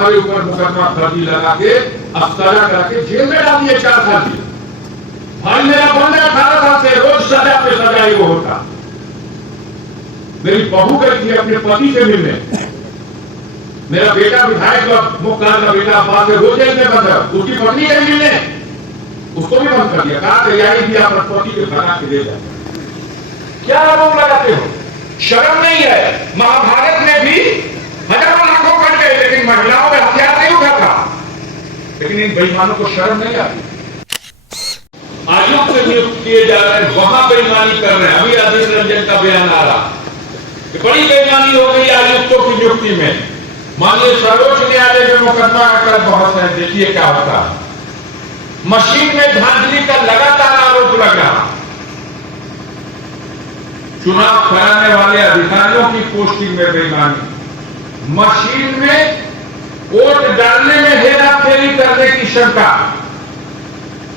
हमारे ऊपर मुकदमा फर्जी लगा के अब सजा करके जेल में डाल दिए 4 साल की। भाई मेरा बंद है 18 साल से, रोज सजा पे सजा ही वो होता। मेरी बहू गई थी अपने पति से मिलने, मेरा बेटा विधायक का मुख्तार का बेटा अब्बास से रोज जेल में बंद है, उसकी पत्नी गई मिलने, उसको भी बंद कर दिया, कहा तैयारी दिया अपने पति के भगा के ले जाए। क्या आरोप लगाते हो? शर्म नहीं है? महाभारत में भी हजारों लाखों कट गए लेकिन महिलाओं में हथियार नहीं उठा था, लेकिन इन बेईमानों को शर्म नहीं आती। आयुक्त नियुक्त किए जा रहे हैं, वहां बेईमानी कर रहे हैं। अभी अधीर रंजन का बयान आ रहा कि बड़ी बेईमानी हो गई आयुक्तों की नियुक्ति में। माननीय सर्वोच्च न्यायालय में मुकदमा आकर बहस है, देखिए क्या होता है। मशीन में धांधली का लगातार आरोप लग रहा, चुनाव कराने वाले अधिकारियों की पोस्टिंग में बेईमानी, मशीन में वोट डालने में हेराफेरी करने की शंका,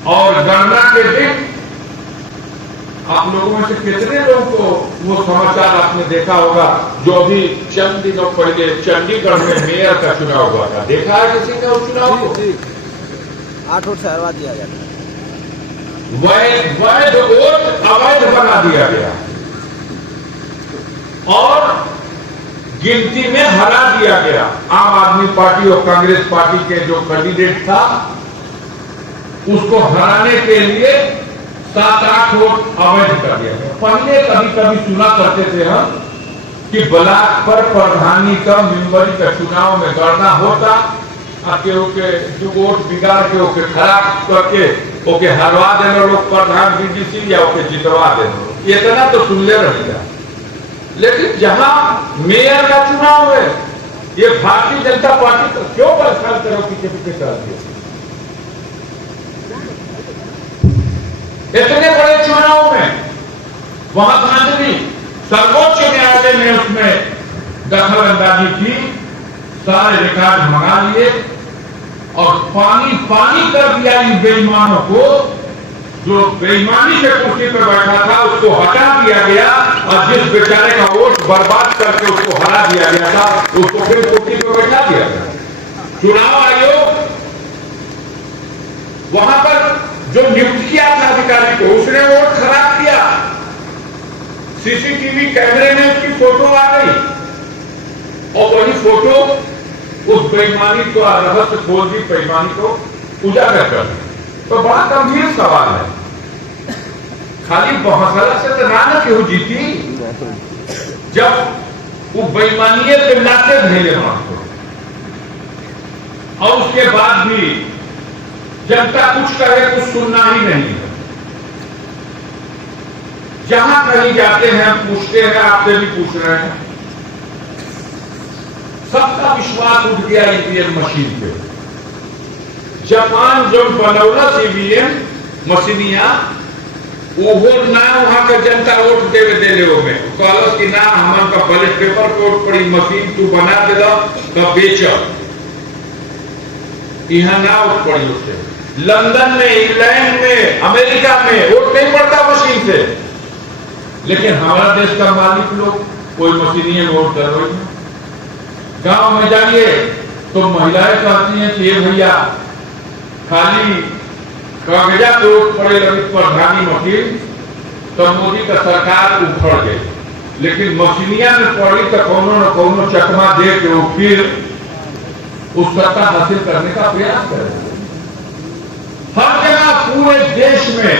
और गणना के दिन आप लोगों में से कितने लोगों को वो समाचार आपने देखा होगा जो अभी चंद दिनों पहले चंडीगढ़ में मेयर का चुनाव हुआ था? देखा है किसी ने उस चुनाव को? 8 वोट से हरवा दिया जाता है, वैध वोट अवैध बना दिया गया और गिनती में हरा दिया गया। आम आदमी पार्टी और कांग्रेस पार्टी के जो कैंडिडेट था उसको हराने के लिए 7-8 वोट अवैध कर दिया गया। पहले कभी कभी सुना करते थे हम कि ब्लॉक पर प्रधानी का मेंबरी का चुनाव में गणना होता, ओके जो वोट बिगाड़ के ओके खराब करके ओके हरवा देना लोग प्रधान बीडीसी या ओके जितवा देना, इतना तो सुन ले रहेगा। लेकिन जहां मेयर का चुनाव है, ये भारतीय जनता पार्टी को क्यों परेशान करो कि इतने बड़े चुनाव में वहां धांधली, सर्वोच्च न्यायालय ने उसमें दखल अंदाजी की, सारे रिकॉर्ड मंगा लिए और पानी पानी कर दिया इन बेईमानों को। जो बेईमानी से कुर्सी पर बैठा था उसको हटा दिया गया और जिस बेचारे का वोट बर्बाद करके उसको हरा दिया गया था उसको फिर कुर्सी पर बैठा दिया गया। चुनाव आयोग वहां पर जो नियुक्त किया था अधिकारी को, उसने वोट खराब किया, सीसीटीवी कैमरे में उसकी फोटो आ गई और वही फोटो उस बेईमानी को, रहस्य खोजी बेईमानी को उजागर कर दी। तो बड़ा गंभीर सवाल है, खाली बहसला से तो ना क्यों जीती जब वो बेईमानियत पे लाते भेजे को, और उसके बाद भी जनता कुछ कहे कुछ सुनना ही नहीं है। जहां कहीं जाते हैं पूछते हैं, आपसे भी पूछ रहे हैं, सबका विश्वास उठ गया ईवीएम मशीन पे। जापान जो बनौलस ईवीएम मशीनिया वो ना वहां का जनता वोट देवे देले हो में कहलस कि ना हमन का बैलेट पेपर पे वोट पड़ी, मशीन तू बना देला तो बेच, यहां ना वोट पड़ी उससे। लंदन में, इंग्लैंड में, अमेरिका में वोट नहीं पड़ता मशीन से, लेकिन हमारा देश का मालिक लोग कोई मशीनिए में वोट कर रहे हैं। गांव में जाइए तो महिलाएं कहती हैं कि ये भैया खाली कागजात वोट पड़े रही प्रधानी मशीन तो मोदी का सरकार उखड़ गई, लेकिन मशीनिया में पड़ी तो कोनो न कोनो चकमा दे के वो फिर उस सत्ता हासिल करने का प्रयास करें। हर जगह पूरे देश में,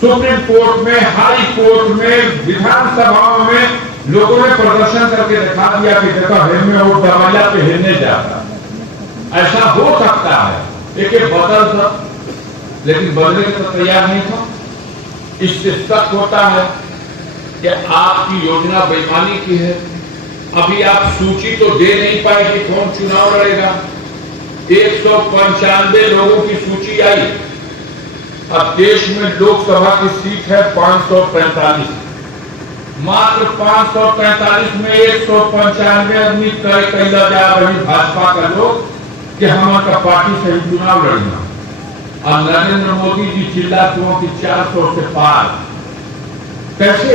सुप्रीम कोर्ट में, हाई कोर्ट में, विधानसभाओं में लोगों ने प्रदर्शन करके दिखा दिया कि देखो हेलमेट और दरवाजा पे हिलने जाता। ऐसा हो सकता है, एक बदल था, लेकिन बदलने को तैयार नहीं था। इससे शक होता है कि आपकी योजना बेईमानी की है। अभी आप सूची तो दे नहीं पाए कि कौन चुनाव लड़ेगा। 195 लोगों की सूची आई। अब देश में लोकसभा की सीट है 545, मात्र 545 में 195 आदमी तय कैला जा रही भाजपा का लोग कि हमारा पार्टी से ही चुनाव लड़ना, और नरेंद्र मोदी जी चिल्लाते हो कि 400 से पार। कैसे?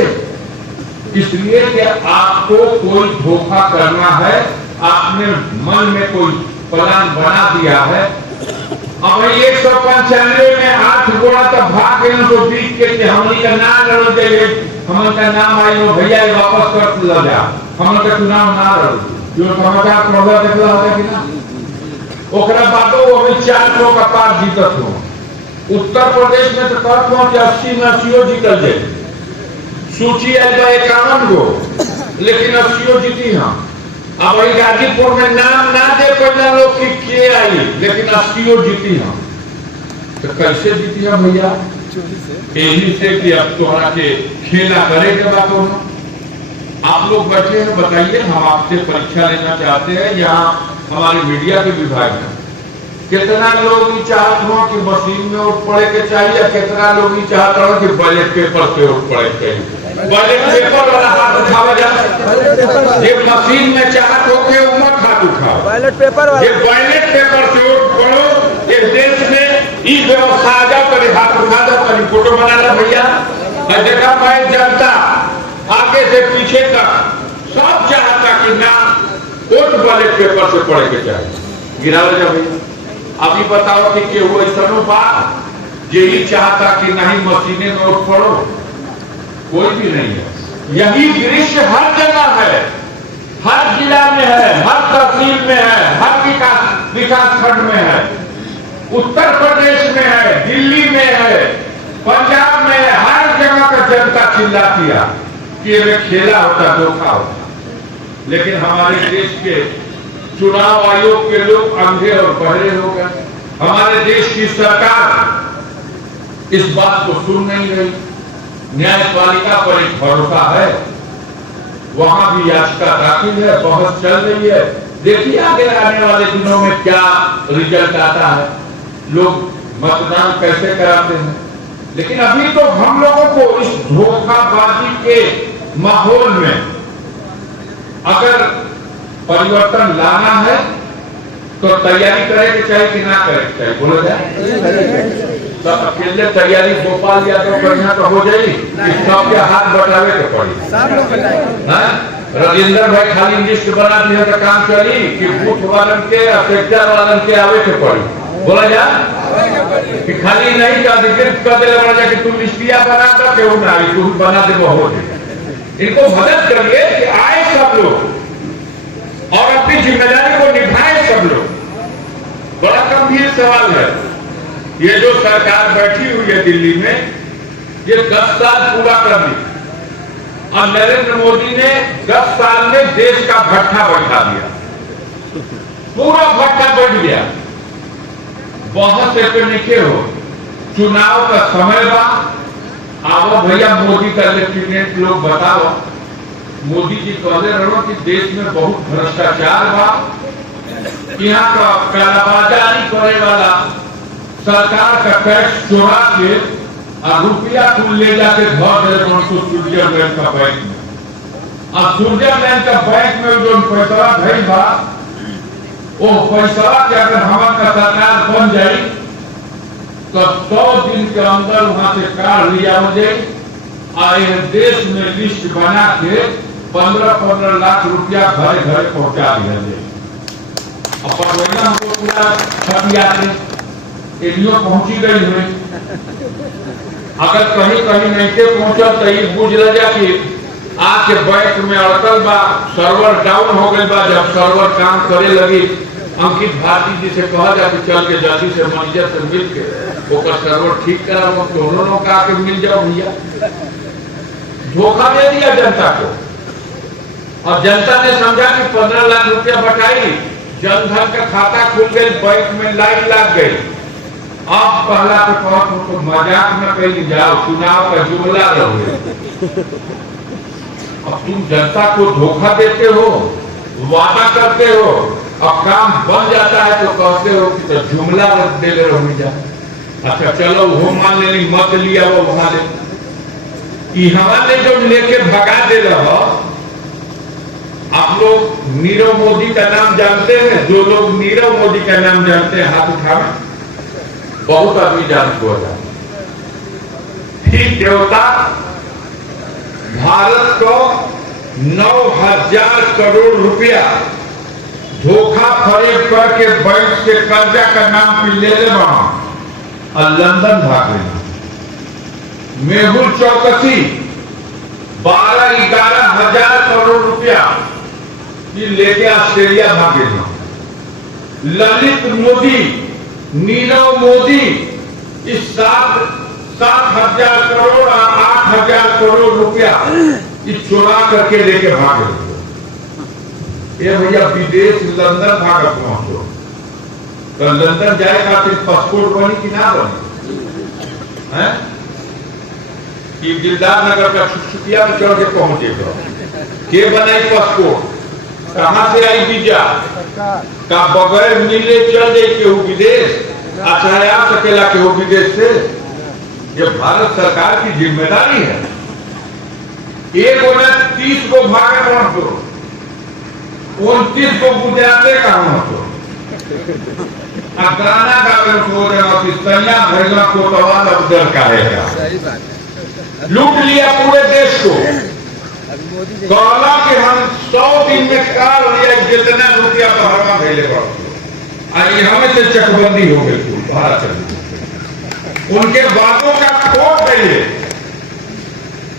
इसलिए कि आपको कोई धोखा करना है, आपने मन में कोई प्लान बना दिया है। अब 195 में 8 गोड़ा तक भाग गए तो बीच के हमनी का नाम लड़ गए, हमन का नाम आई हो भैया वापस कर ल जा, हमन का चुनाव ना लड़ जो समाचार पढ़ा देखला है कि ना। ओकरा बादो अभी 4 लोग का पार जीतत हो। उत्तर प्रदेश में तो कहत हो कि 80 में 80 जीतल जाए, सूची आयल बा 51 गो, लेकिन 80 जीती हम। अब वही गाजीपुर में नाम ना दे पहले लोग की के आई, लेकिन 80 जीती हम। तो कैसे जीती हम भैया? यही से कि अब तोहरा के खेला करे के बात हो। आप लोग बैठे हैं, बताइए, हम आपसे परीक्षा लेना चाहते हैं। यहाँ हमारे मीडिया के विभाग में कितना लोग ही चाहते हो कि मशीन में वोट पड़े के चाहिए, कितना लोग ही चाहते हो कि बैलेट पेपर से वोट पड़े के चाहिए। बैलेट पेपर वाला हाथ उठावा जाए, ये मशीन में चाहत हो के उमर हाथ उठाओ। बैलेट पेपर वाला, ये बैलेट पेपर से वोट पड़ो। इस देश में ई व्यवस्था आ जाओ, कभी हाथ उठा दो, कभी फोटो बना लो भैया। देखा भाई जनता आगे से पीछे तक सब चाहता कि ना वोट बैलेट पेपर से पड़े के चाहिए। गिराओ जा भैया। अभी बताओ कि वो ऐसा बात यही चाहता कि नहीं मशीने में वोट पड़ो, कोई भी नहीं है। यही दृश्य हर जगह है, हर जिला में है, हर तहसील में है, हर विकास खंड में है, उत्तर प्रदेश में है, दिल्ली में है, पंजाब में है। हर जगह का जनता चिल्लाती है कि ये खेला होता, धोखा होता। लेकिन हमारे देश के चुनाव आयोग के लोग अंधे और बहरे हो गए। हमारे देश की सरकार इस बात को सुन नहीं रही। न्यायपालिका पर एक भरोसा है, वहां भी याचिका दाखिल है, बहस चल रही है। देखिए आगे आने वाले दिनों में क्या रिजल्ट आता है, लोग मतदान कैसे कराते हैं। लेकिन अभी तो हम लोगों को इस धोखाबाजी के माहौल में अगर परिवर्तन लाना है तो तैयारी करे के चाहिए कि ना करे के चाहिए? बोलो जाए तो अकेले तैयारी गोपाल यादव बढ़िया तो हो जाएगी, सबके हाथ बटावे के पड़ी। राजेंद्र भाई खाली लिस्ट बना दिया तो काम चली कि बूथ वालन के सेक्टर वालन के आवे के पड़ी? बोला जा कि खाली नहीं तो अधिकृत कर दे बना जा कि तुम लिस्टिया बना दो, क्यों ना तुम बना दे बहुत। इनको मदद करिए कि आए सब लोग और अपनी जिम्मेदारी को निभाए सब लोग। बड़ा गंभीर सवाल है। ये जो सरकार बैठी हुई है दिल्ली में, ये 10 साल पूरा कर दी और नरेंद्र मोदी ने 10 साल में देश का भट्ठा बैठा दिया, पूरा भट्ठा बैठ गया। बहुत से पे लिखे हो चुनाव का समय बा, आओ भैया मोदी का लेफ्टिनेंट लोग बताओ। मोदी जी कहते रहो कि देश में बहुत भ्रष्टाचार बा, यहाँ का कालाबाजारी करे वाला सरकार का टैक्स चोरा के और रुपया कुल ले जाके धर दे स्विट्जरलैंड का बैंक में। और स्विट्जरलैंड का बैंक में जो पैसा भई बा, वो पैसा के अगर हमारे का सरकार बन जाए तो 100 दिन के अंदर वहां से कार लिया हो जाए और देश में लिस्ट बना के 15-15 लाख रुपया घरे घरे पहुंचा दिया जाए। अपन वही हमको पूरा छपियाते एलियो पहुंची गई हुई। अगर कहीं कहीं नहीं के पहुंचा तो ये बुझ जा कि आके बैंक में अड़कल बा, सर्वर डाउन हो गई बा। जब सर्वर काम करे लगी, अंकित भारती जी से कहा जा कि चल के जल्दी से मैनेजर से मिल के ओकर सर्वर ठीक कराओ, तो उन्होंने कहा कि मिल जाओ भैया। धोखा दे दिया जनता को और जनता ने समझा कि 15 लाख रुपया बटाई, जनधन का खाता खुल गए, बैंक में लाइन लग गई। अब पहला पे बहुत तो मजाक में कहीं जाओ, चुनाव का जुमला रहोगे। अब तुम जनता को धोखा देते हो, वादा करते हो, अब काम बन जाता है तो कहते हो कि तो जुमला दे ले रहो जा। अच्छा चलो वो मान लेनी, मत लिया वो वहां ले हमारे जो लेके भगा दे रहा। आप लोग नीरव मोदी का नाम जानते हैं? जो लोग नीरव मोदी का नाम जानते हैं हाथ उठाएं। बहुत आदमी जानते हो। ठीक देवता भारत को 9,000 करोड़ रुपया धोखा फरेब करके बैंक से कर्जा का नाम पे ले ले और लंदन भाग गए। मेहुल चौकसी 12-11 हजार करोड़ रुपया ये लेके ऑस्ट्रेलिया भागे। ललित मोदी, नीरव मोदी इस 7,000 करोड़ और 8,000 करोड़ रुपया इस चुरा करके लेके भागे। ये भैया विदेश लंदन भाग पहुंचो तो लंदन जाए खातिर पासपोर्ट बनी कि ना बनी है कि दिलदार नगर का छुटछुटिया में चढ़ के पहुंचे तो के बनाई पासपोर्ट, कहां से आई वीजा का बगैर मिले चल जाए केहू विदेश, अच्छा आ सकेला केहू विदेश से। ये भारत सरकार की जिम्मेदारी है। एक ने 30 को भागे पहुंचो, 29 को गुजराते का हो गाना गावे सैया भैया को तवाल अफजल कहेगा। लूट लिया पूरे देश को, कहला कि हम 100 दिन में कार लिया जितना रुपया बाहर भेजे पड़ते हमें से चकबंदी हो गई भारत। उनके बातों का खोट है।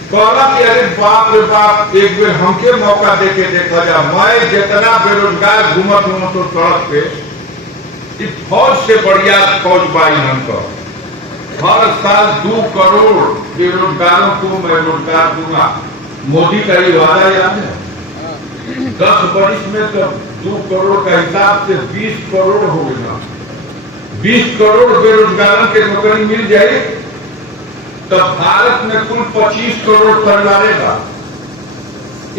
कहला कि अरे बाप रे बाप, एक बार हमके मौका देके देखा जा, मैं जितना बेरोजगार घूमत हूं तो सड़क पे इस फौज से बढ़िया फौज बाई हमको। हर साल 2 करोड़ बेरोजगारों को मैं रोजगार दूंगा। मोदी का ये वादा याद है? 10 वर्ष में तो 2 करोड़ का हिसाब से 20 करोड़ हो गया। 20 करोड़ बेरोजगारों के नौकरी मिल जाए तो भारत में कुल 25 करोड़ परिवार का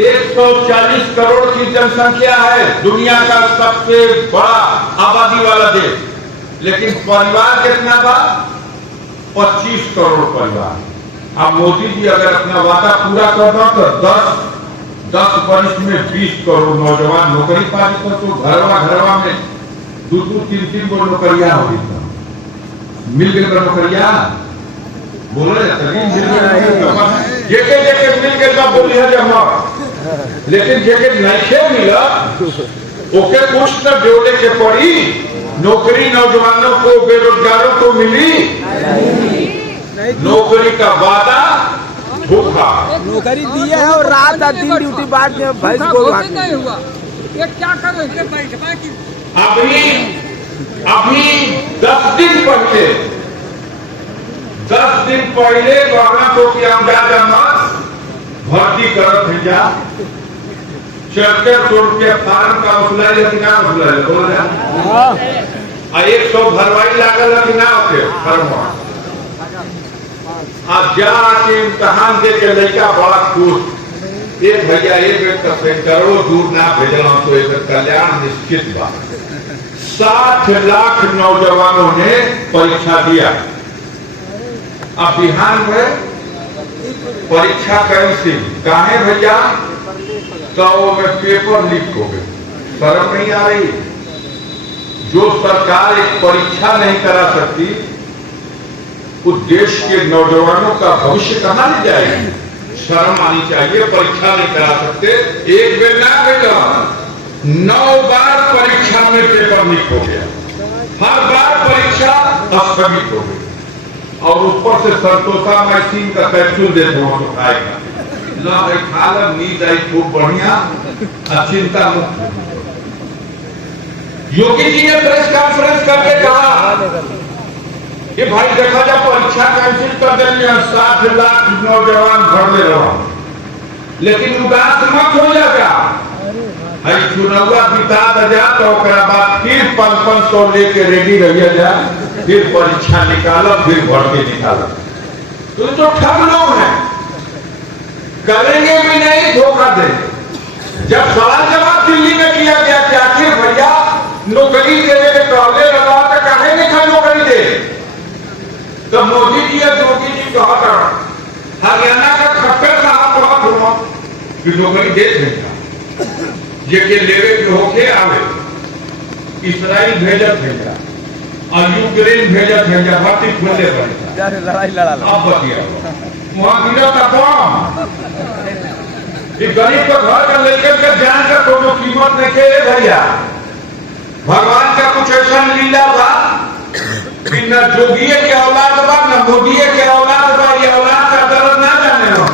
140 करोड़ की जनसंख्या है, दुनिया का सबसे बड़ा आबादी वाला देश, लेकिन परिवार कितना बा? 25 करोड़ परिवार। अब मोदी जी अगर अपना वादा पूरा करता तो 10 वर्ष में 20 करोड़ नौजवान नौकरी पाते तो घरवा में 2-3 को नौकरियां होगी। मिल गई नौकरियां बोले जेके मिल गए तो बोली है जमा, लेकिन जेके नहीं मिला ओके कुछ तो जोड़े के पड़ी। नौकरी नौजवानों को, बेरोजगारों को मिली, नौकरी का वादा धोखा। नौकरी दिया है और रात और दिन ड्यूटी बाद में भैंस को नहीं हुआ। ये क्या करें? अभी 10 दिन पहले कहना तो कि हम भर्ती करत है जा 7400 रुपया फार्म का वसूला लेकिन ना वसूला ले बोल रहा 100 भरवाई लागल कि ना होके फर्म आज जाके इम्तहान दे के लड़का बड़ा खुश। एक भैया एक सेंटरों दूर ना भेजना तो एक कल्याण निश्चित बा। 60 लाख नौजवानों ने परीक्षा दिया। अब बिहार में परीक्षा कैंसिल काहे भैया? तो में पेपर लीक हो गए। शर्म नहीं आ रही? जो सरकार एक परीक्षा नहीं करा सकती उस देश के नौजवानों का भविष्य कहां ले जाएगी? शर्म आनी चाहिए। परीक्षा नहीं करा सकते, एक बेर ना बेटा 9 बार परीक्षा में पेपर लीक हो गया। हर बार परीक्षा स्थगित हो गई और ऊपर से संतोषा मैसीन का कैप्सूल देते हो तो खाएगा ला खा ला, नींद आई खूब बढ़िया, चिंता मुक्त। योगी जी ने प्रेस कॉन्फ्रेंस करके कहा कि भाई देखा जा परीक्षा कैंसिल कर देंगे, 60 लाख नौजवान भर ले रहा, लेकिन उदास मत हो जाएगा। चुनावा बिता जा तो बाद फिर 500 लेके रेडी रहिए जा, फिर परीक्षा निकालो, फिर भर्ती निकालो। तो जो ठग लोग हैं करेंगे भी नहीं, धोखा देंगे। जब सवाल जवाब दिल्ली में किया गया कि आखिर भैया नौकरी देने के कहले लगा तो काहे नहीं नौकरी दे, तो मोदी जी या योगी जी कहा हरियाणा का खट्टर साहब बहुत हुआ कि नौकरी दे देगा जेके लेवे के होके आवे। इसराइल भेजत भेजा और यूक्रेन भेजत भेजा, भर्ती खोले पड़ेगा, लड़ाई लड़ा। अब बतिया वहां गिरा था कौन? गरीब का घर का लेकर के जान का कोनो कीमत नहीं के भैया। भगवान का कुछ ऐसा लीला बा कि न जोगिए के औलाद बा न मोदिए के औलाद बा, ये औलाद का दर्द ना जाने तो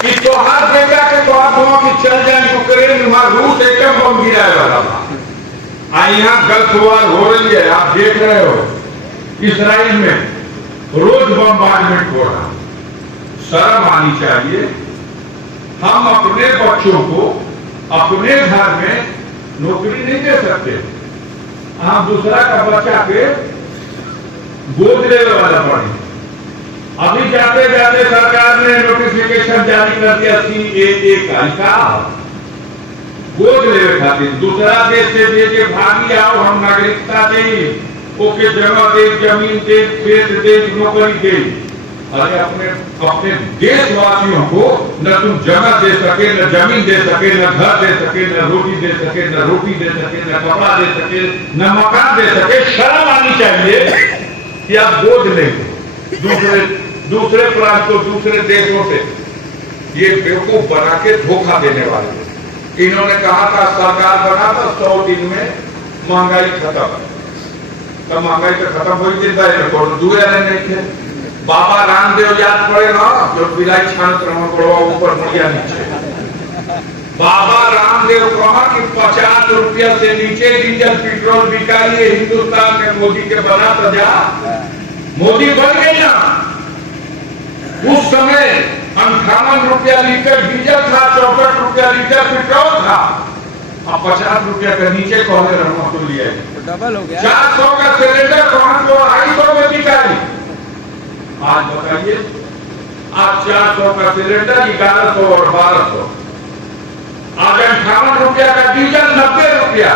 कि तोहार बेटा के तोहार धुआं की चल जाए यूक्रेन में, रूस एटम बम गिराए वाला बा। यहाँ गल्फ वार हो रही है, आप देख रहे हो इसराइल में रोज बमबार्डमेंट हो रहा। शर्म आनी चाहिए। हम अपने बच्चों को अपने घर में नौकरी नहीं दे सकते, आप दूसरा का बच्चा के गोद लेने वाला पड़े। अभी जाते जाते सरकार ने नोटिफिकेशन जारी कर दिया CAA का गोद ले खातिर दूसरा देश से दे के भागी आओ, हम नागरिकता दें, ओके जगह दे, जमीन दे, खेत दे, नौकरी दे। अरे अपने अपने देशवासियों को न तुम जगह दे सके, न जमीन दे सके, न घर दे सके, न रोटी दे सके, न रोटी दे सके, न कपड़ा दे सके, न मकान दे सके। शर्म आनी चाहिए कि आप गोद लें दूसरे प्रांतों, दूसरे देशों से। ये बेवकूफ बना के धोखा देने वाले। इन्होंने कहा था सरकार बना था 100 दिन में महंगाई खत्म, तो महंगाई तो खत्म हो ही तो दूर नहीं थे। बाबा रामदेव याद पड़े ना, जो बिलाई छान पड़वा ऊपर बढ़िया नीचे। बाबा रामदेव कहा कि 50 रुपया से नीचे डीजल पेट्रोल बिकाइए हिंदुस्तान में, मोदी के बना तो जा। मोदी बन गई ना। उस समय 58 रुपया लीटर डीजल था, 64 रुपया लीटर पेट्रोल था। अब 50 रुपया के नीचे कहने रहना तो लिया डबल हो गया। 400 का सिलेंडर कहां को 250 में बिकाई। आज बताइए, आज 400 का सिलेंडर 1100 और 1200। आज 58 रुपया का डीजल 90 रुपया,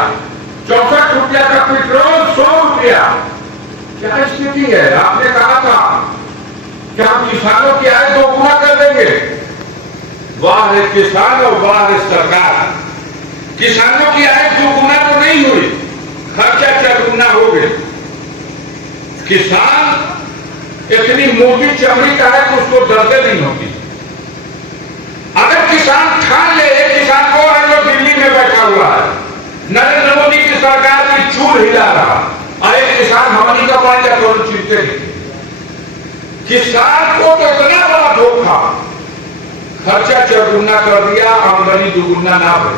64 रुपया का पेट्रोल 100 रुपया। क्या स्थिति है? आपने कहा था कि हम किसानों की आय 2 गुना कर देंगे। वाह है किसान और वाह है सरकार। किसानों की आय 2 गुना तो नहीं हुई, खर्चा 4 गुना हो गए। किसान इतनी मोटी चमड़ी का है कि उसको दर्द नहीं होती। अगर किसान ठान ले, किसान को है जो दिल्ली में बैठा हुआ है, नरेंद्र मोदी की सरकार की चूल हिला रहा, अरे किसान हमारी का पानी का तो चिंते नहीं। किसान को तो इतना बड़ा धोखा, खर्चा 4 गुना कर दिया, आमदनी 2 गुना ना हो।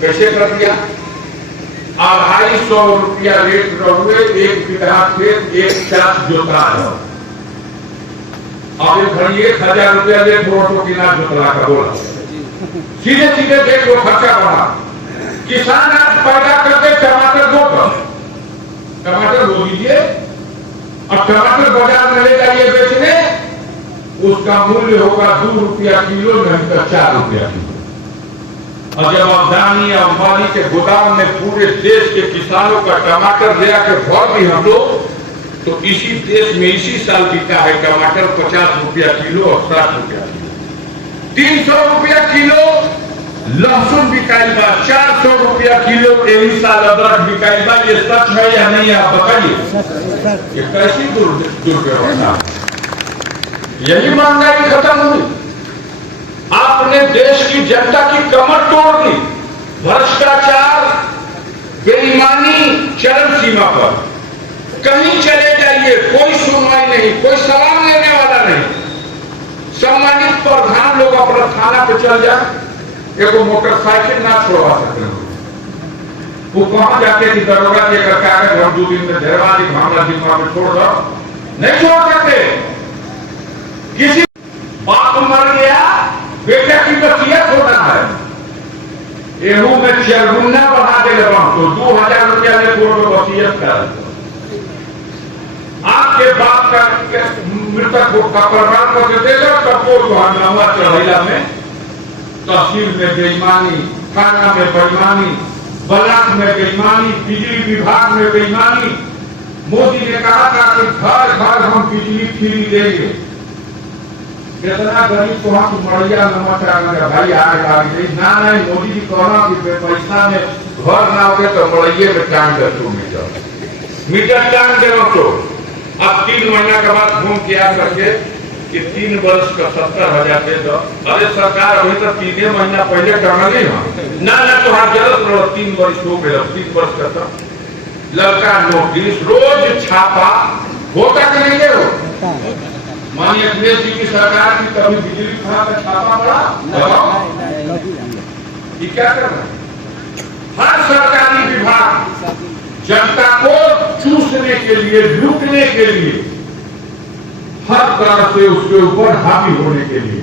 कैसे कर दिया? 250 रुपया रेट रहुए, 1 बीघा खेत 1 चास जोता है। अब घड़ी 1000 रुपया ले फोटो किना जोतला का बोला। सीधे सीधे देख लो खर्चा बढ़ा। किसान आज पैदा करते टमाटर बोकर, टमाटर बो लीजिए और टमाटर बाजार में ले जाइए बेचने, उसका मूल्य होगा 2 रुपया किलो, नहीं तो 4 रुपया किलो। और जब अदानी अंबानी के गोदाम में पूरे देश के किसानों का टमाटर ले आके भर भी हम लोग, तो इसी देश में इसी साल बिका है टमाटर 50 रुपया किलो और 60 रुपया किलो। 300 रुपया किलो लहसुन बिकाई बा, 400 रुपया किलो यही साल अदरक बिकाई बा। ये सच है या नहीं आप बताइए? ये कैसी दुर्व्यवस्था? यही महंगाई खत्म हुई। आपने देश की जनता की कमर तोड़ दी। भ्रष्टाचार, बेईमानी चरम सीमा पर। कहीं चले जाइए कोई सुनवाई नहीं, कोई सलाम लेने वाला नहीं। सम्मानित प्रधान लोग अपना थाना पे चल जाए, एक मोटरसाइकिल ना छोड़वा सकते हो। वो कहां जाके कि दरोगा के कागज हम 2 दिन में धरवा दी, मामला दिमाग में छोड़ दो, नहीं छोड़ सकते। किसी बाप मर गया, बेटा की वसीयत होता है, एहू में 4 गुना बढ़ा दे तो 2000 रुपया ले कोर्ट में वसीयत कर। आपके बाप का मृतक का प्रमाण पत्र दे दो, सबको नामा चढ़ैला में तहसील में बेईमानी, थाना में बेईमानी, ब्लॉक में बेईमानी, बिजली विभाग में बेईमानी। मोदी ने कहा था कि घर घर हम बिजली फ्री देंगे। कितना गरीब को हम मड़िया नमस्कार भाई आगे ना नहीं। मोदी जी कहना कि पैसा में घर ना हो तो मड़िए में टांग कर तू मीटर टांग दे तो। अब 3 महीना के बाद घूम के आ करके कि 3 वर्ष का 70,000 दे दो। अरे सरकार अभी तो 3 महीना पहले टंगली ना तुहार जरूरत रहो 3 वर्ष हो गए 3 वर्ष का तो लड़का नोटिस रोज छापा होता कि नहीं हो। माननीय अखिलेश जी की सरकार की कभी बिजली विभाग का छापा पड़ा ये क्या कर रहा है। हर सरकारी विभाग जनता को चूसने के लिए लूटने के लिए हर तरह से उसके ऊपर हावी होने के लिए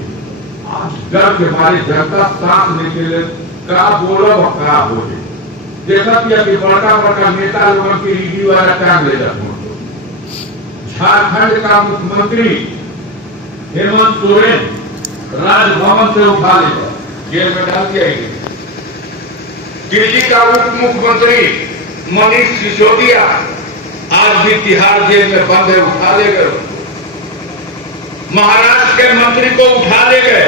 आज डर के मारे जनता सांस लेने के लिए का बोलो और का बोले। देखा कि बड़का बड़का नेता लोगों की ईडी वाला टांग ले जाते झारखंड का मुख्यमंत्री हेमंत सोरेन राजभवन से उठा लेकर जेल में डाल दिया गया। दिल्ली का उप मुख्यमंत्री मनीष सिसोदिया आज भी तिहाड़ जेल में बंद है उठा ले गए। महाराष्ट्र के मंत्री को उठा ले गए।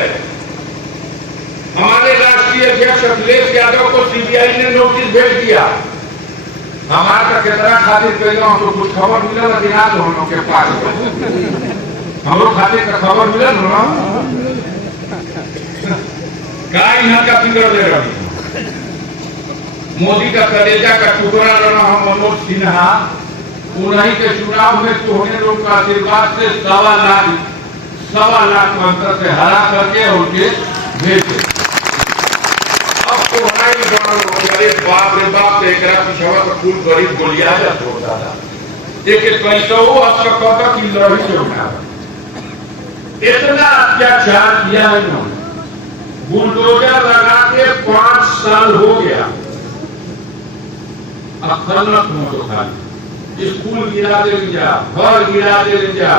हमारे राष्ट्रीय अध्यक्ष अखिलेश यादव को सीबीआई ने नोटिस भेज दिया। हमारा का कितना खातिर करेगा तो कुछ खबर मिला ना बिना तो हम लोग के पास हम लोग खातिर का खबर मिला ना का यहाँ का फिक्र ले रही मोदी का कलेजा का टुकड़ा रहा हम मनोज सिन्हा उन्हीं के चुनाव में तोहने लोग का आशीर्वाद से 1.25 लाख अंतर से हरा करके उनके भेजे। अब तो अरे बाप रे बाप एक पिछवा का फूल गरीब गोलिया जाता होता था एक पैसा हो आपका कहता कि लड़ी से उठा इतना अत्याचार किया है इन्होंने। बुलडोजर लगा के 5 साल हो गया। अब खलत हो तो खाली स्कूल गिरा दे लिया घर गिरा दे लिया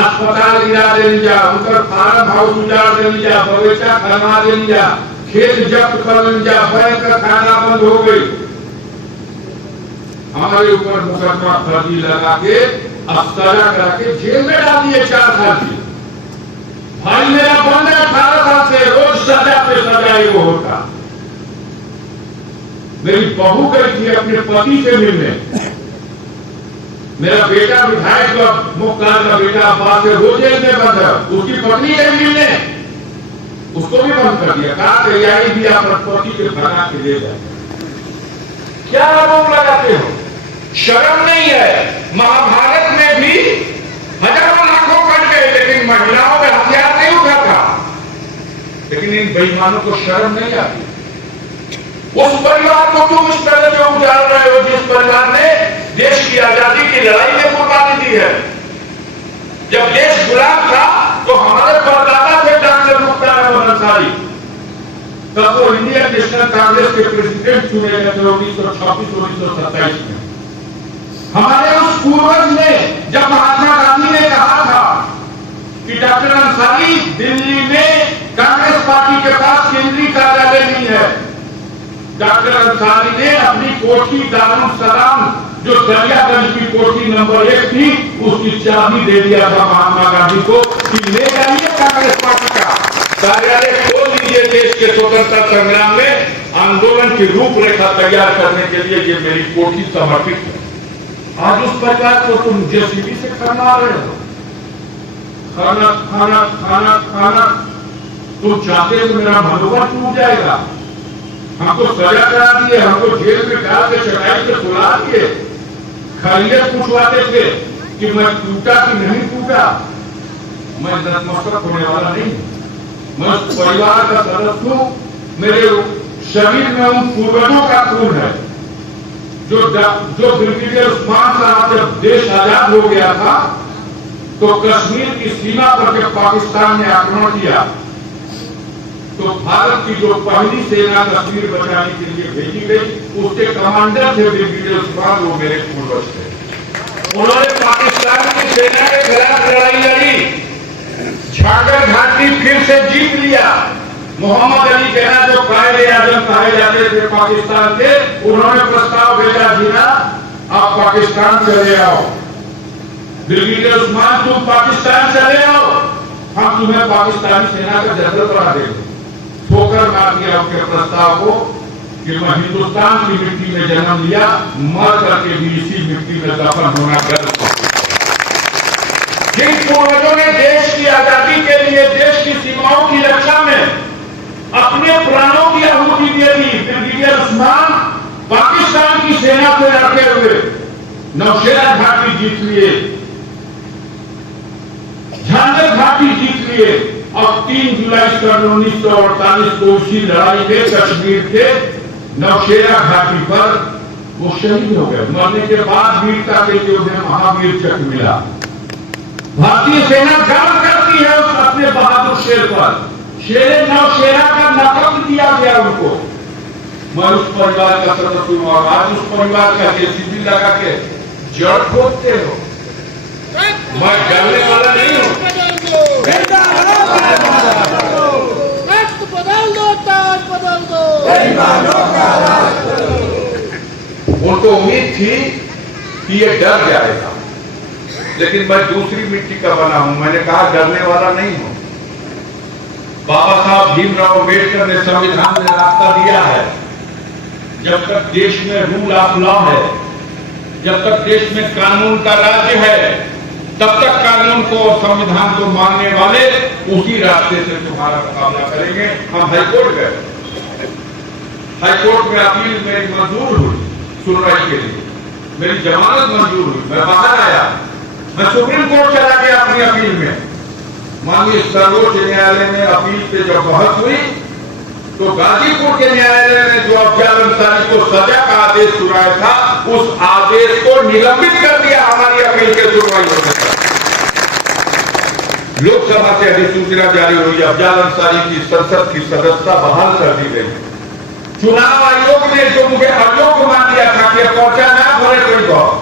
अस्पताल गिरा दे लिया उनका फार्म हाउस उजाड़ दे लिया बगीचा खरमा दे लिया खेत जब्त कर लिया बैंक का खाना बंद हो गई। हमारे ऊपर मुकदमा फर्जी लगा के अब सजा करा के जेल में डाल दिए 4 साल की। भाई मेरा बंद है 18 साल से रोज सजा पे सजा वो होता। मेरी बहू गई थी अपने पति से मिलने। मेरा बेटा विधायक का मुख्तार का बेटा बात से रोज जेल में बंद है उसकी पत्नी गई मिलने उसको भी बंद कर दिया। कहा तैयारी भी आप पति के भगा के ले जाए। क्या आरोप लगाते हो शर्म नहीं है। महाभारत में भी हजारों लाखों कट गए लेकिन महिलाओं में हथियार नहीं उठा था। लेकिन इन बेईमानों को शर्म नहीं आती। उस परिवार को तुम इस तरह से उजाड़ रहे हो जिस परिवार ने देश की आजादी की लड़ाई में कुर्बानी दी है। जब देश गुलाम था तो हमारे परदादा थे डॉक्टर मुख्तार अहमद अंसारी। तब वो इंडियन नेशनल कांग्रेस के प्रेसिडेंट चुने गए थे 1926-1927 में। हमारे उस पूर्वज ने जब महात्मा गांधी ने कहा था कि डॉक्टर अंसारी दिल्ली में कांग्रेस पार्टी के पास केंद्रीय कार्यालय नहीं है। डॉक्टर अंसारी ने अपनी कोठी दारुल सलाम जो दरियागंज की कोठी नंबर 1 थी उसकी चाबी दे दिया था महात्मा गांधी को कि ले जाइए कांग्रेस पार्टी का कार्यालय खोल लीजिए। देश के स्वतंत्रता संग्राम में आंदोलन की रूपरेखा तैयार करने के लिए ये मेरी कोठी समर्पित है। आज उस परिवार को तुम जेसीबी से खरमा रहे हो। खाना खाना खाना खाना तुम चाहते हो मेरा मनोबल टूट जाएगा। हमको सजा करा दिए हमको जेल में डाल के चढ़ाई से सुला दिए। खैरियत पूछवाते थे कि मैं टूटा कि नहीं टूटा। मैं नतमस्तक होने वाला नहीं। मैं उस परिवार का सदस्य हूं। मेरे शरीर में उन पूर्वजों का खून है जो ब्रिगेडियर उस्मान साहब जब देश आजाद हो गया था तो कश्मीर की सीमा पर जब पाकिस्तान ने आक्रमण किया तो भारत की जो पहली सेना कश्मीर बचाने के लिए भेजी गई उसके कमांडर थे ब्रिगेडियर उस्मान वो मेरे पूर्वज थे। उन्होंने पाकिस्तान की सेना के खिलाफ लड़ाई लड़ी। झाकर घाटी फिर से जीत लिया। मोहम्मद अली जिन्ना जो कायदे-ए-आज़म कहे जाते थे पाकिस्तान के उन्होंने प्रस्ताव भेजा जिन्ना आप पाकिस्तान चले आओ। ब्रिगेडियर उस्मान तुम पाकिस्तान चले आओ हम तुम्हें पाकिस्तानी सेना का जनरल बना देंगे। ठोकर मार दिया उनके प्रस्ताव को कि मैं हिंदुस्तान की मिट्टी में जन्म लिया मर करके भी इसी मिट्टी में दफन होना गर्व। जिन पूर्वजों ने देश की आजादी के लिए, देश की सीमाओं की रक्षा में अपने प्राणों की आहुति दी थी, ब्रिगेडियर उस्मान पाकिस्तान की सेना को लड़ते हुए नौशेरा घाटी जीत लिए, झांझर घाटी जीत लिए और 3 जुलाई सन 1948 को उसी लड़ाई में कश्मीर के नौशेरा घाटी पर वो शहीद हो गए। मरने के बाद वीरता के लिए उन्हें महावीर चक्र मिला। भारतीय सेना गर्व करती है उस अपने बहादुर शेर पर। शेरे नौशेरा का नकब दिया गया उनको। मैं उस परिवार का सदस्य हूं और आज उस परिवार का जेसीबी लगा के जड़ खोदते हो। मैं डरने वाला नहीं हूं। बदल दो, ताज बदल दो। उनको उम्मीद थी कि ये डर जाएगा, लेकिन मैं दूसरी मिट्टी का बना हूं। मैंने कहा डरने वाला नहीं हूं। बाबा साहब भीमराव अम्बेडकर ने संविधान में रास्ता दिया है। जब तक देश में रूल ऑफ लॉ है, जब तक देश में कानून का राज्य है, तब तक कानून को और संविधान को मानने वाले उसी रास्ते से तुम्हारा मुकाबला करेंगे। हम हाईकोर्ट गए, हाईकोर्ट में अपील मेरी मंजूर हुई सुनवाई के लिए, मेरी जमानत मंजूर हुई, मैं बाहर आया, मैं सुप्रीम कोर्ट चला गया अपनी अपील में। माननीय सर्वोच्च न्यायालय में अपील पे जब बहस हुई तो गाजीपुर के न्यायालय ने जो अफजल अंसारी को सजा का आदेश सुनाया था, उस आदेश को निलंबित कर दिया हमारी अपील के सुनवाई होने पर। लोकसभा से अधिसूचना जारी हुई, अफजल अंसारी की संसद की सदस्यता बहाल कर दी गई। चुनाव आयोग ने जो मुझे अयोग्य मान लिया था कि पर्चा ना भरे कोई बात,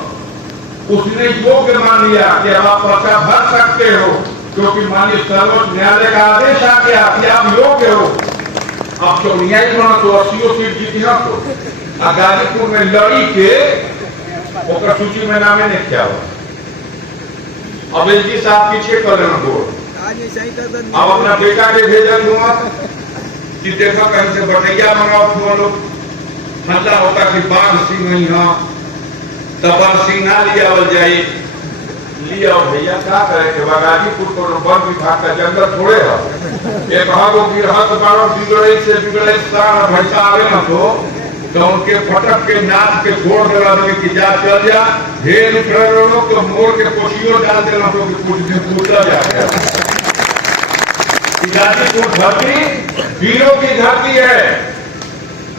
उसने योग्य मान लिया कि अब आप पर्चा भर सकते हो, क्योंकि माननीय सर्वोच्च न्यायालय का आदेश आ गया कि आप योग्य हो। अब 94 तो 80 सीट जीती ना तो गाजीपुर में लड़ी के ओकर सूची में नामे नहीं क्या हुआ। अब एलजी साहब पीछे कर लेना दो। अब अपना बेटा के भेजल हुआ कि देखो कहीं से बटैया मंगाओ तो लोग मतलब होता कि बाघ सिंह नहीं हो तब सिंह ना लिया जाए लिया भैया क्या करे कि गाजीपुर को वन विभाग का जंगल थोड़े है। एक भागो गिरहत बारो बिगड़े से बिगड़े सारा भैंसा आवे ना तो उनके फटक के नाच के छोड़ देना कि जा चल जा ढेर प्रेरणों को मोड़ के कोशियों डाल देना तो कुछ दिन पूछा जाएगा। गाजीपुर धरती वीरों की धरती है।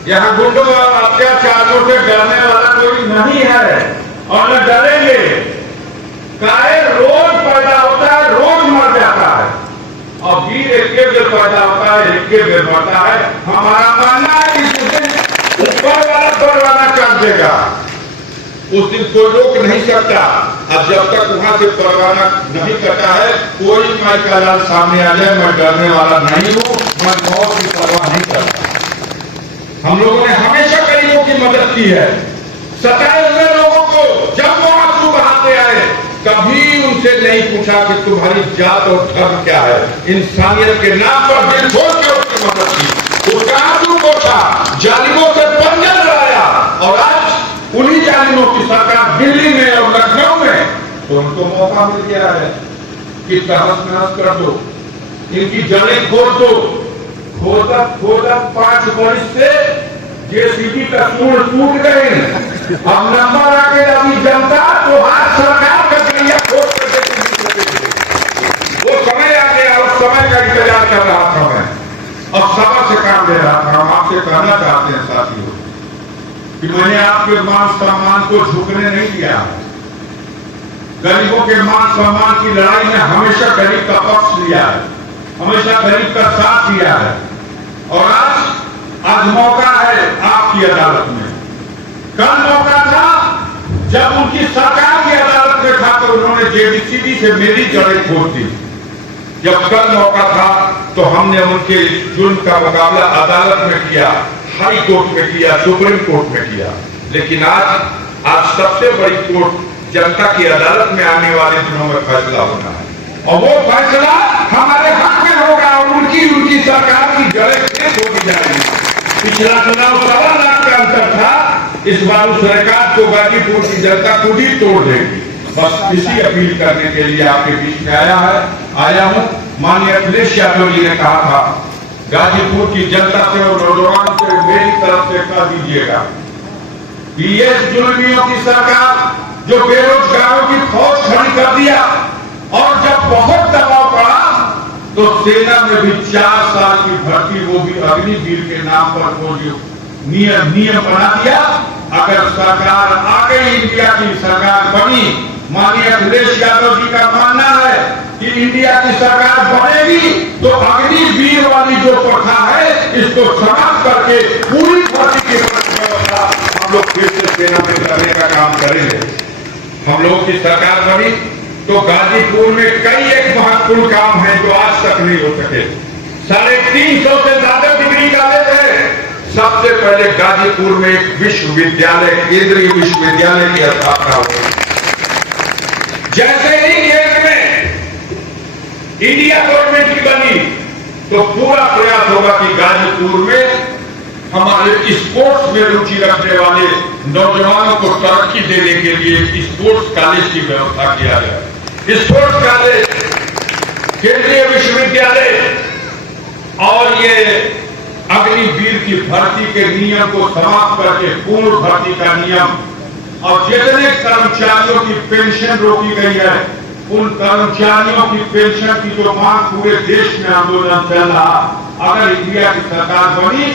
यहाँ गुंडों और अत्याचारों से डरने वाला कोई नहीं है और न डरेंगे। कायर रोज पैदा होता है, रोज मर जाता है, और वीर एक बेर पैदा होता है, एक बेर मरता है। हमारा मानना है कि उस दिन ऊपर वाला परवाना कर देगा, उस दिन कोई रोक नहीं सकता। अब जब तक वहां से परवाना नहीं करता है, कोई माई का लाल सामने आ जाए, मैं डरने वाला नहीं हूं, मैं मौत की परवाह नहीं करता। हम लोगों ने हमेशा गरीबों की मदद की है। सताए हुए लोगों को जब वो आंसू बहाते आए, कभी उनसे नहीं पूछा कि तुम्हारी जात और धर्म क्या है। इंसानियत के नाम पर दिल खोल के उसकी मदद की, उसका आंसू पोछा, जालिमों से पंजा लड़ाया, और आज उन्हीं जालिमों की सरकार दिल्ली में और लखनऊ में, तो उनको मौका मिल गया है कि तहस नहस कर दो, इनकी जड़ें खोद दो। खोदा 5 वर्ष से जेसीबी का सूढ़ टूट गए। अब नंबर आ गए, अभी जनता तो आज सरकार का जरिया खोद कर वो समय आ गया, उस समय का इंतजार कर रहा था मैं, और सभा से काम दे रहा था। हम आपसे कहना चाहते हैं साथियों कि मैंने आपके मान सम्मान को झुकने नहीं दिया। गरीबों के मान सम्मान की लड़ाई में हमेशा गरीब का पक्ष लिया है, हमेशा गरीब का साथ दिया है, और आज मौका है आपकी अदालत में। कल मौका था जब उनकी सरकार की अदालत में था तो उन्होंने जेडीसीबी से मेरी जड़ें खोद दी। जब कल मौका था तो हमने उनके जुर्म का मुकाबला अदालत में किया, हाई कोर्ट में किया, सुप्रीम कोर्ट में किया। लेकिन आज सबसे बड़ी कोर्ट जनता की अदालत में आने वाले दिनों में फैसला होना है, और वो फैसला हमारे हक में होगा, और उनकी सरकार की जड़ें खेत होती जाएगी। पिछला चुनाव 1.25 लाख का अंतर था, इस बार उस रिकॉर्ड को गाजीपुर की जनता खुद ही तोड़ देगी। बस इसी अपील करने के लिए आपके बीच में आया हूं। माननीय अखिलेश यादव जी ने कहा था, गाजीपुर की जनता से और नौजवानों से मेरी तरफ से कह दीजिएगा कि ये जुल्मियों की सरकार जो बेरोजगारों की फौज खड़ी कर दिया, और जब बहुत दबाव पड़ा तो सेना में भी 4 साल की भर्ती, वो भी अग्निवीर के नाम पर वो जो नियम बना दिया। अगर सरकार आ गई, इंडिया की सरकार बनी, माननीय अखिलेश यादव जी का मानना है कि इंडिया की सरकार बनेगी तो अग्निवीर वाली जो प्रथा है इसको समाप्त करके पूरी भर्ती की व्यवस्था हम लोग फिर से सेना में करने का काम करेंगे। हम लोग की सरकार बनी तो गाजीपुर में कई एक महत्वपूर्ण काम है जो आज तक नहीं हो सके। 350 से ज्यादा डिग्री कॉलेज है। सबसे पहले गाजीपुर में एक विश्वविद्यालय, केंद्रीय विश्वविद्यालय की स्थापना होगी। जैसे ही केंद्र में इंडिया गवर्नमेंट की बनी तो पूरा प्रयास होगा कि गाजीपुर में हमारे स्पोर्ट्स में रुचि रखने वाले नौजवानों को तरक्की देने के लिए स्पोर्ट्स कॉलेज की व्यवस्था किया जाए। स्पोर्ट्स कॉलेज, केंद्रीय विश्वविद्यालय और ये अग्निवीर की भर्ती के नियम को समाप्त करके पूर्ण भर्ती का नियम, और जितने कर्मचारियों की पेंशन रोकी गई है उन कर्मचारियों की पेंशन की जो मांग पूरे देश में आंदोलन चल रहा, अगर इंडिया की सरकार बनी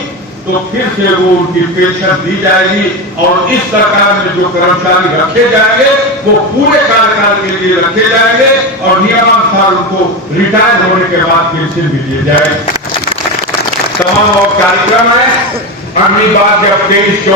तो फिर से वो उनकी पेंशन दी जाएगी। और इस सरकार में जो कर्मचारी रखे जाएंगे वो पूरे कार्यकाल के लिए रखे जाएंगे और नियमानुसार उनको रिटायर होने के बाद पेंशन भी दिए जाएगी। तमाम और कार्यक्रम है। अगली बार जब 23